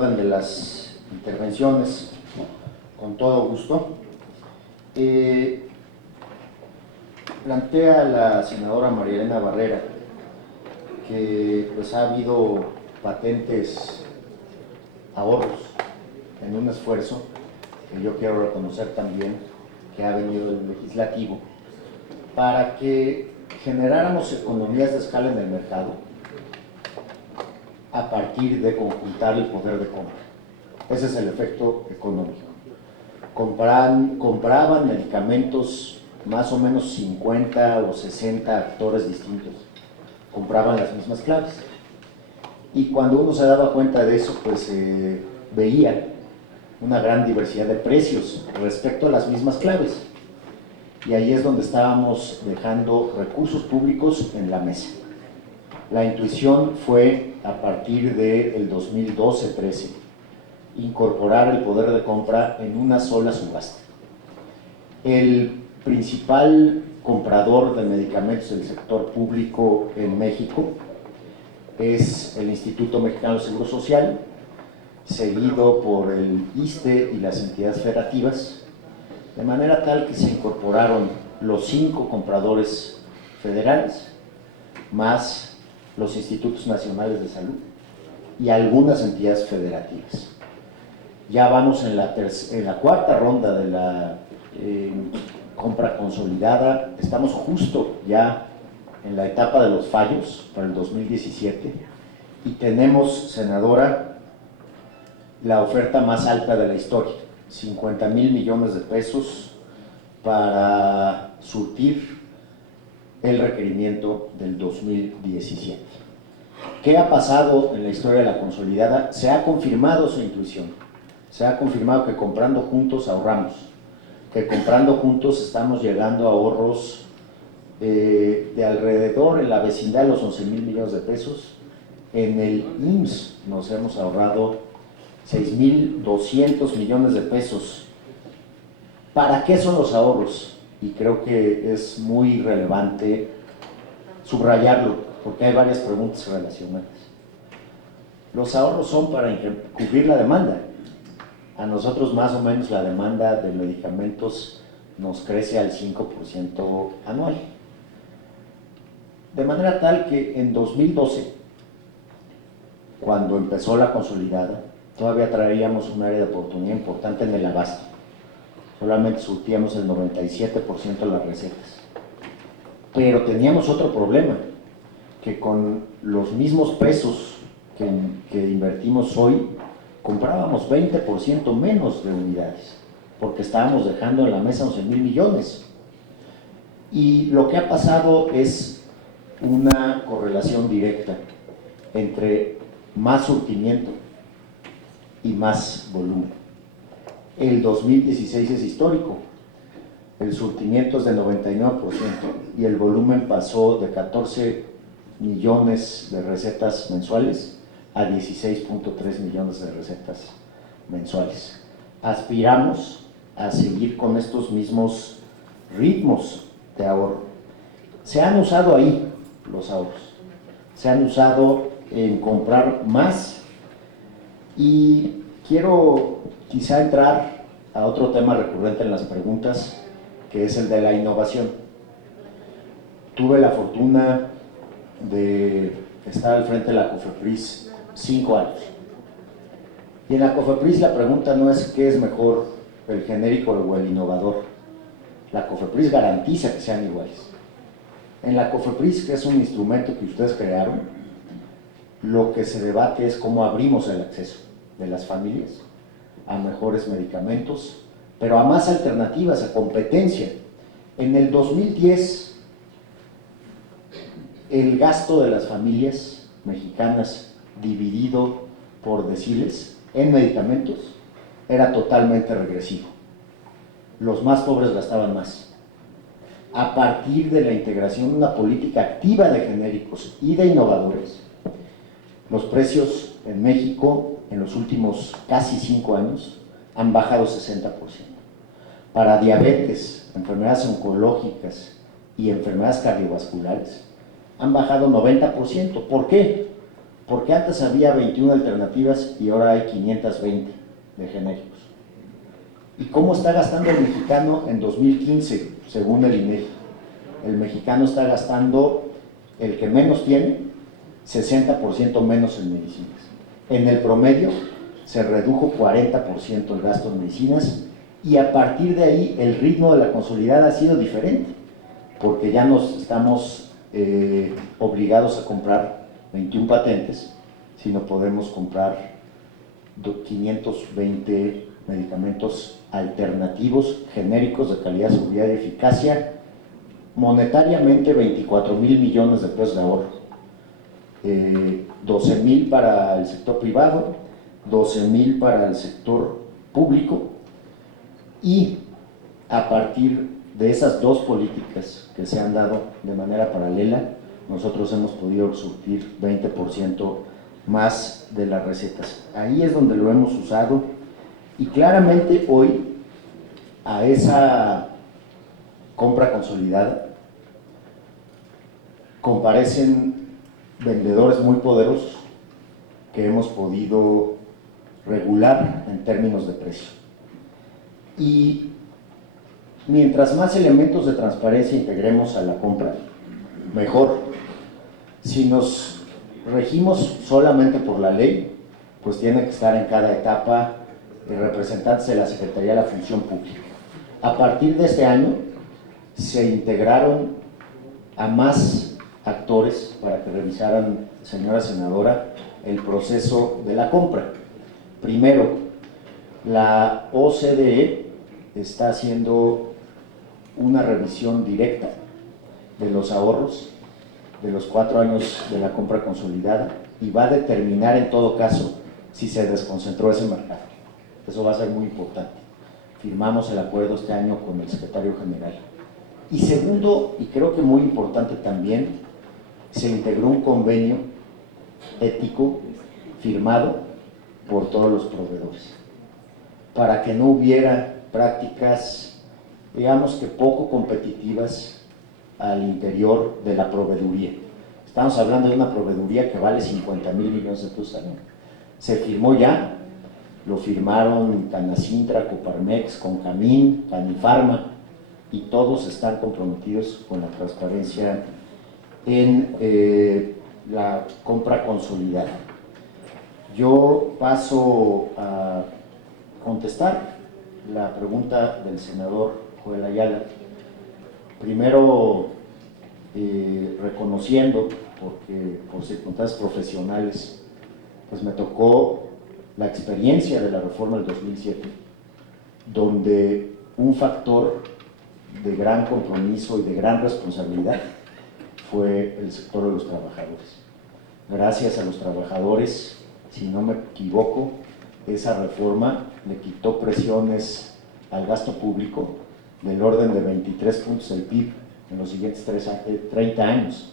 De las intervenciones, con todo gusto. Plantea la senadora María Elena Barrera que pues ha habido patentes ahorros en un esfuerzo que yo quiero reconocer también que ha venido del legislativo para que generáramos economías de escala en el mercado a partir de conjuntar el poder de compra. Ese es el efecto económico. Compraban medicamentos más o menos 50 o 60 actores distintos, compraban las mismas claves. Y cuando uno se daba cuenta de eso, pues veía una gran diversidad de precios respecto a las mismas claves. Y ahí es donde estábamos dejando recursos públicos en la mesa. La intuición fue a partir del 2012-13, incorporar el poder de compra en una sola subasta. El principal comprador de medicamentos del sector público en México es el Instituto Mexicano del Seguro Social, seguido por el ISSSTE y las entidades federativas, de manera tal que se incorporaron los 5 compradores federales, más los institutos nacionales de salud y algunas entidades federativas. Ya vamos en la cuarta ronda de la compra consolidada, estamos justo ya en la etapa de los fallos para el 2017 y tenemos, senadora, la oferta más alta de la historia, 50,000 millones de pesos para surtir el requerimiento del 2017. ¿Qué ha pasado en la historia de la consolidada? Se ha confirmado su intuición, se ha confirmado que comprando juntos ahorramos, que comprando juntos estamos llegando a ahorros de alrededor, en la vecindad de los 11,000 millones de pesos. En el IMSS nos hemos ahorrado 6,200 millones de pesos. ¿Para qué son los ahorros? Y creo que es muy relevante subrayarlo, porque hay varias preguntas relacionadas. Los ahorros son para cubrir la demanda. A nosotros más o menos la demanda de medicamentos nos crece al 5% anual. De manera tal que en 2012, cuando empezó la consolidada, todavía traíamos un área de oportunidad importante en el abasto. Solamente surtíamos el 97% de las recetas. Pero teníamos otro problema, que con los mismos pesos que invertimos hoy, comprábamos 20% menos de unidades, porque estábamos dejando en la mesa 11,000 millones. Y lo que ha pasado es una correlación directa entre más surtimiento y más volumen. El 2016 es histórico, el surtimiento es de 99% y el volumen pasó de 14 millones de recetas mensuales a 16.3 millones de recetas mensuales. Aspiramos a seguir con estos mismos ritmos de ahorro. Se han usado ahí los ahorros, se han usado en comprar más y quiero quizá entrar a otro tema recurrente en las preguntas, que es el de la innovación. Tuve la fortuna de estar al frente de la COFEPRIS 5 años. Y en la COFEPRIS la pregunta no es qué es mejor, el genérico o el innovador. La COFEPRIS garantiza que sean iguales. En la COFEPRIS, que es un instrumento que ustedes crearon, lo que se debate es cómo abrimos el acceso de las familias a mejores medicamentos, pero a más alternativas, a competencia. En el 2010, el gasto de las familias mexicanas dividido por deciles en medicamentos era totalmente regresivo. Los más pobres gastaban más. A partir de la integración de una política activa de genéricos y de innovadores, los precios en México en los últimos casi 5 años han bajado 60%. Para diabetes, enfermedades oncológicas y enfermedades cardiovasculares han bajado 90%. ¿Por qué? Porque antes había 21 alternativas y ahora hay 520 de genéricos. ¿Y cómo está gastando el mexicano en 2015, según el INEGI? El mexicano está gastando, el que menos tiene, 60% menos en medicinas. En el promedio se redujo 40% el gasto en medicinas, y a partir de ahí el ritmo de la consolidada ha sido diferente, porque ya nos estamos obligados a comprar 21 patentes, sino podemos comprar 520 medicamentos alternativos, genéricos, de calidad, seguridad y eficacia, monetariamente 24,000 millones de pesos de ahorro, 12,000 para el sector privado, 12,000 para el sector público, y a partir de esas dos políticas que se han dado de manera paralela, nosotros hemos podido surtir 20% más de las recetas. Ahí es donde lo hemos usado, y claramente hoy a esa compra consolidada comparecen vendedores muy poderosos que hemos podido regular en términos de precio. Y mientras más elementos de transparencia integremos a la compra, mejor. Si nos regimos solamente por la ley, pues tiene que estar en cada etapa el representante de la Secretaría de la Función Pública. A partir de este año se integraron a más actores para que revisaran, señora senadora, el proceso de la compra. Primero, la OCDE está haciendo una revisión directa de los ahorros de los 4 años de la compra consolidada, y va a determinar en todo caso si se desconcentró ese mercado. Eso va a ser muy importante. Firmamos el acuerdo este año con el secretario general. Y segundo, y creo que muy importante también, se integró un convenio ético firmado por todos los proveedores, para que no hubiera prácticas, digamos que poco competitivas al interior de la proveeduría. Estamos hablando de una proveeduría que vale 50,000 millones de pesos al año. Se firmó ya, lo firmaron Canacintra, Coparmex, Concamín, Canifarma, y todos están comprometidos con la transparencia en la compra consolidada. Yo paso a contestar la pregunta del senador Joel Ayala. Primero, reconociendo, porque por circunstancias profesionales, pues me tocó la experiencia de la reforma del 2007, donde un factor de gran compromiso y de gran responsabilidad fue el sector de los trabajadores. Gracias a los trabajadores, si no me equivoco, esa reforma le quitó presiones al gasto público del orden de 23 puntos del PIB en los siguientes 30 años.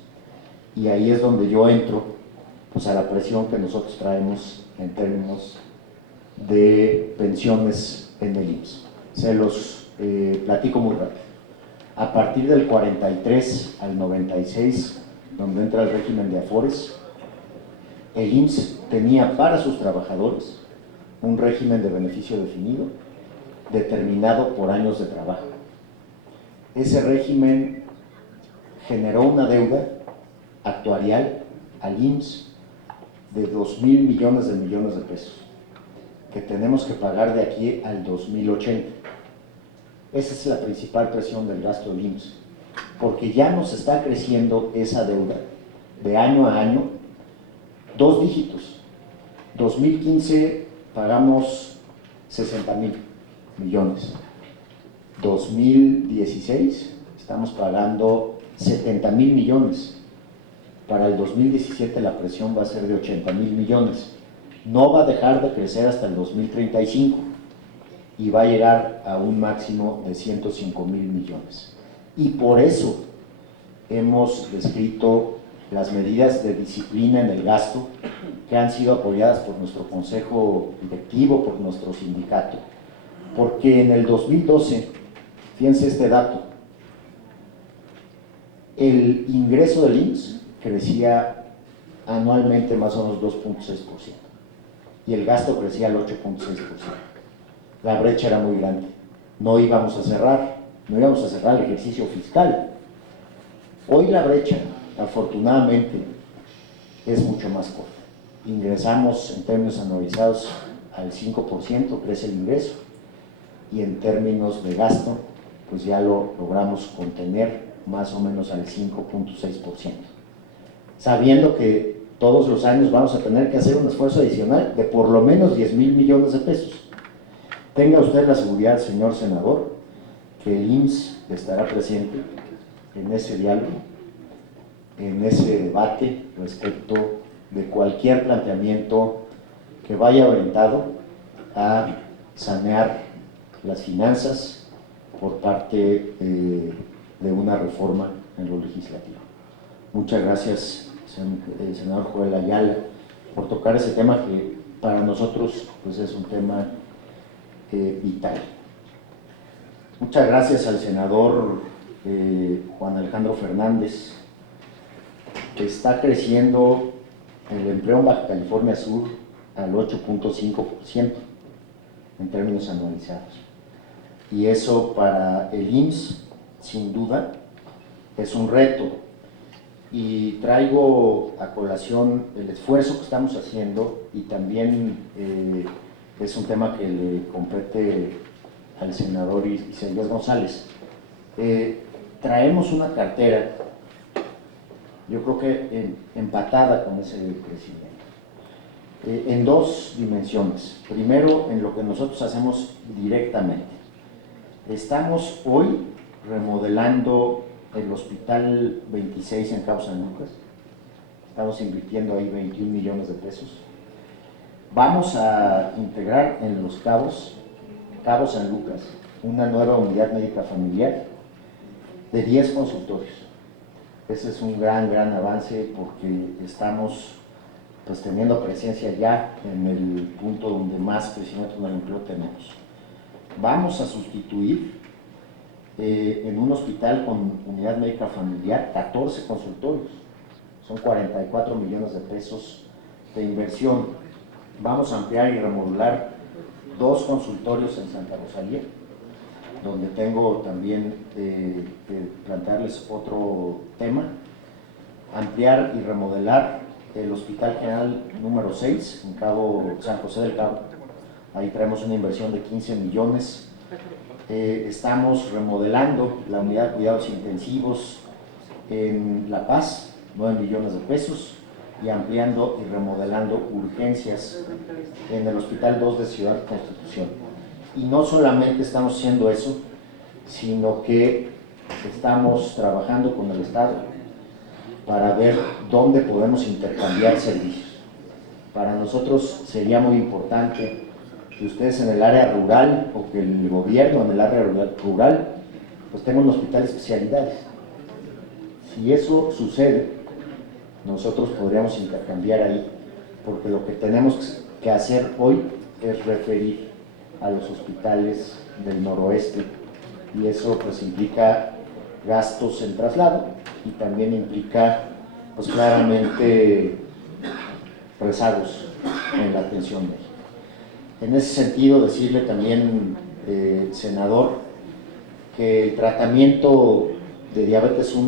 Y ahí es donde yo entro, pues, a la presión que nosotros traemos en términos de pensiones en el IMSS. Se los platico muy rápido. A partir del 43 al 96, donde entra el régimen de Afores, el IMSS tenía para sus trabajadores un régimen de beneficio definido, determinado por años de trabajo. Ese régimen generó una deuda actuarial al IMSS de 2,000 millones de pesos, que tenemos que pagar de aquí al 2080. Esa es la principal presión del gasto del IMSS, porque ya nos está creciendo esa deuda de año a año, 2 dígitos. 2015 pagamos 60,000 millones. 2016 estamos pagando 70,000 millones. Para el 2017 la presión va a ser de 80,000 millones. No va a dejar de crecer hasta el 2035 y va a llegar a un máximo de 105,000 millones. Y por eso hemos descrito las medidas de disciplina en el gasto que han sido apoyadas por nuestro consejo directivo, por nuestro sindicato. Porque en el 2012, fíjense este dato, el ingreso del IMSS crecía anualmente más o menos 2.6%, y el gasto crecía al 8.6%. La brecha era muy grande. No íbamos a cerrar el ejercicio fiscal. Hoy la brecha, afortunadamente, es mucho más corta. Ingresamos en términos anualizados al 5%, crece el ingreso, y en términos de gasto, pues ya lo logramos contener más o menos al 5.6%, sabiendo que todos los años vamos a tener que hacer un esfuerzo adicional de por lo menos 10,000 millones de pesos. Tenga usted la seguridad, señor senador, que el IMSS estará presente en ese diálogo, en ese debate respecto de cualquier planteamiento que vaya orientado a sanear las finanzas por parte de una reforma en lo legislativo. Muchas gracias, senador Joel Ayala, por tocar ese tema que para nosotros pues, es un tema vital. Muchas gracias al senador Juan Alejandro Fernández, que está creciendo el empleo en Baja California Sur al 8.5% en términos anualizados. Y eso para el IMSS, sin duda, es un reto. Y traigo a colación el esfuerzo que estamos haciendo, y también es un tema que le compete al senador Isaías González. Traemos una cartera, yo creo que empatada con ese crecimiento, en dos dimensiones. Primero, en lo que nosotros hacemos directamente. Estamos hoy remodelando el Hospital 26 en Cabo San Lucas. Estamos invirtiendo ahí 21 millones de pesos. Vamos a integrar en Los Cabos, Cabo San Lucas, una nueva unidad médica familiar de 10 consultorios. Ese es un gran avance, porque estamos pues teniendo presencia ya en el punto donde más crecimiento en el empleo tenemos. Vamos a sustituir en un hospital con unidad médica familiar 14 consultorios. Son 44 millones de pesos de inversión. Vamos a ampliar y remodular 2 consultorios en Santa Rosalía, donde tengo también que plantearles otro tema. Ampliar y remodelar el Hospital General número 6 en San José del Cabo. Ahí traemos una inversión de 15 millones. Estamos remodelando la unidad de cuidados intensivos en La Paz, 9 millones de pesos, y ampliando y remodelando urgencias en el Hospital 2 de Ciudad Constitución. Y no solamente estamos haciendo eso, sino que estamos trabajando con el Estado para ver dónde podemos intercambiar servicios. Para nosotros sería muy importante que ustedes en el área rural, o que el gobierno en el área rural pues tenga un hospital de especialidades. Si eso sucede, nosotros podríamos intercambiar ahí, porque lo que tenemos que hacer hoy es referir a los hospitales del noroeste, y eso pues implica gastos en traslado, y también implica pues claramente rezagos en la atención médica. En ese sentido, decirle también, senador, que el tratamiento de diabetes 1